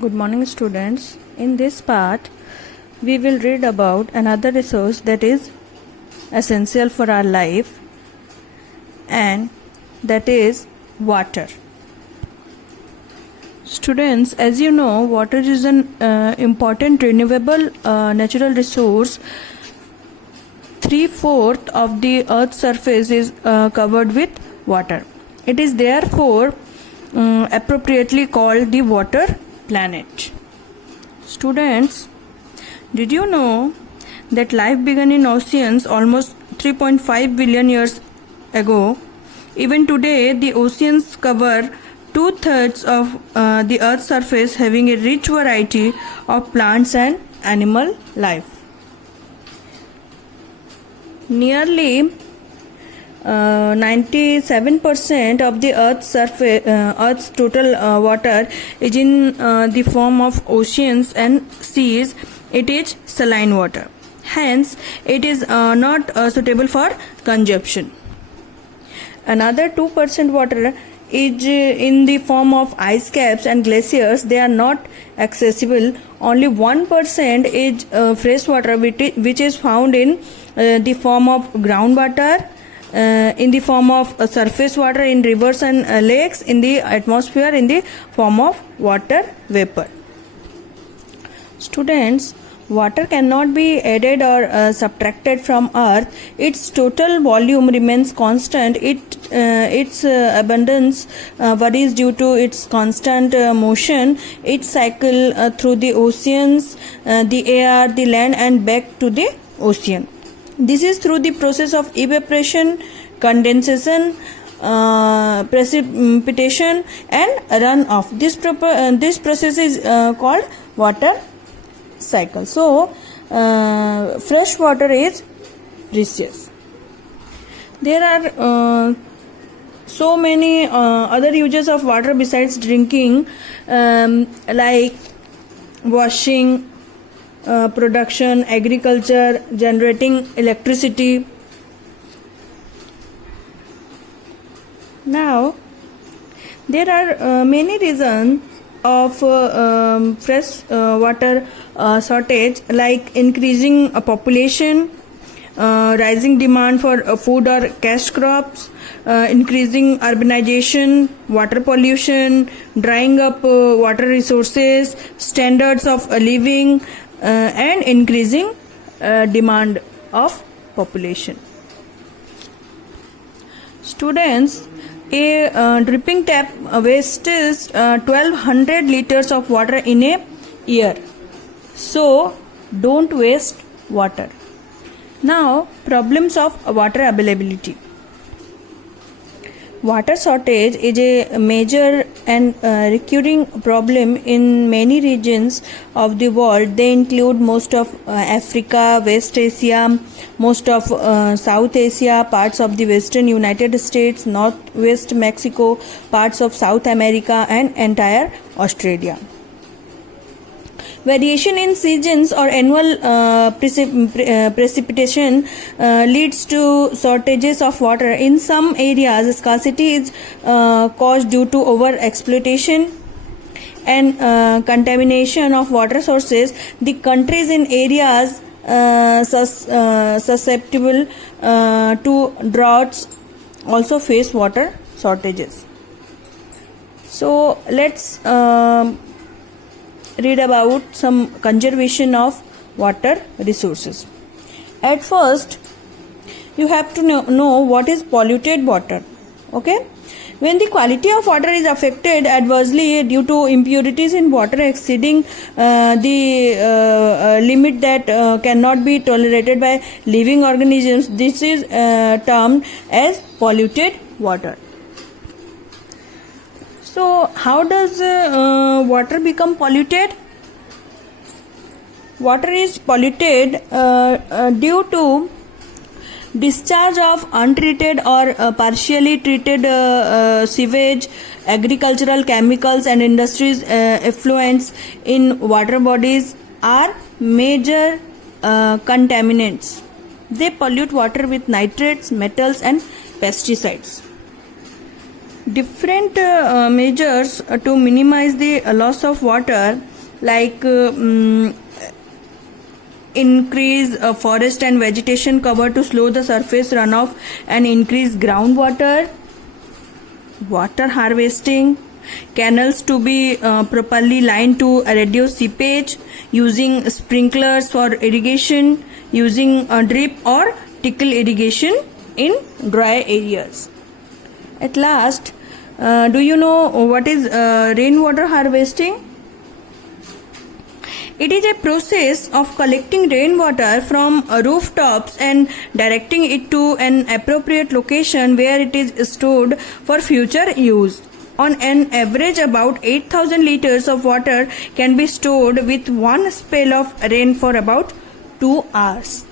Good morning, students. In this part, we will read about another resource that is essential for our life, and that is water. Students, as you know, water is an important renewable natural resource. 3/4 of the Earth's surface is covered with water. It is therefore appropriately called the water planet. Students, did you know that life began in oceans almost 3.5 billion years ago? Even today, the oceans cover 2/3 of the Earth's surface, having a rich variety of plants and animal life. Nearly 97% of the Earth's surface, Earth's total water is in the form of oceans and seas. It is saline water. Hence, it is not suitable for consumption. Another 2% water is in the form of ice caps and glaciers. They are not accessible. Only 1% is fresh water, which is found in the form of groundwater, in the form of surface water in rivers and lakes, in the atmosphere in the form of water vapor. Students, water cannot be added or subtracted from earth. Its total volume remains constant. Its abundance varies due to its constant motion. Its cycle through the oceans, the air, the land and back to the ocean. This is through the process of evaporation, condensation, precipitation and runoff. This process is called water cycle. So, fresh water is precious. There are so many other uses of water besides drinking, like washing, production, agriculture, generating electricity. Now, there are many reasons of fresh water shortage, like increasing population, rising demand for food or cash crops, increasing urbanization, water pollution, drying up water resources, standards of living, and increasing demand of population. Students, a dripping tap wastes 1200 liters of water in a year. So, don't waste water. Now, problems of water availability. Water shortage is a major and recurring problem in many regions of the world. They include most of Africa, West Asia, most of South Asia, parts of the western United States, northwest Mexico, parts of South America and entire Australia. Variation in seasons or annual precipitation leads to shortages of water. In some areas, scarcity is caused due to over-exploitation and contamination of water sources. The countries in areas susceptible to droughts also face water shortages. So, let's read about some conservation of water resources. At first, you have to know what is polluted water. Okay? When the quality of water is affected adversely due to impurities in water exceeding the limit that cannot be tolerated by living organisms, this is termed as polluted water. So, how does water become polluted? Water is polluted due to discharge of untreated or partially treated sewage, agricultural chemicals and industries effluents in water bodies are major contaminants. They pollute water with nitrates, metals and pesticides. different measures to minimize the loss of water, like increase forest and vegetation cover to slow the surface runoff and increase groundwater, water harvesting, canals to be properly lined to reduce seepage, using sprinklers for irrigation, using drip or trickle irrigation in dry areas. At last, do you know what is rainwater harvesting? It is a process of collecting rainwater from rooftops and directing it to an appropriate location where it is stored for future use. On an average, about 8,000 liters of water can be stored with one spell of rain for about 2 hours.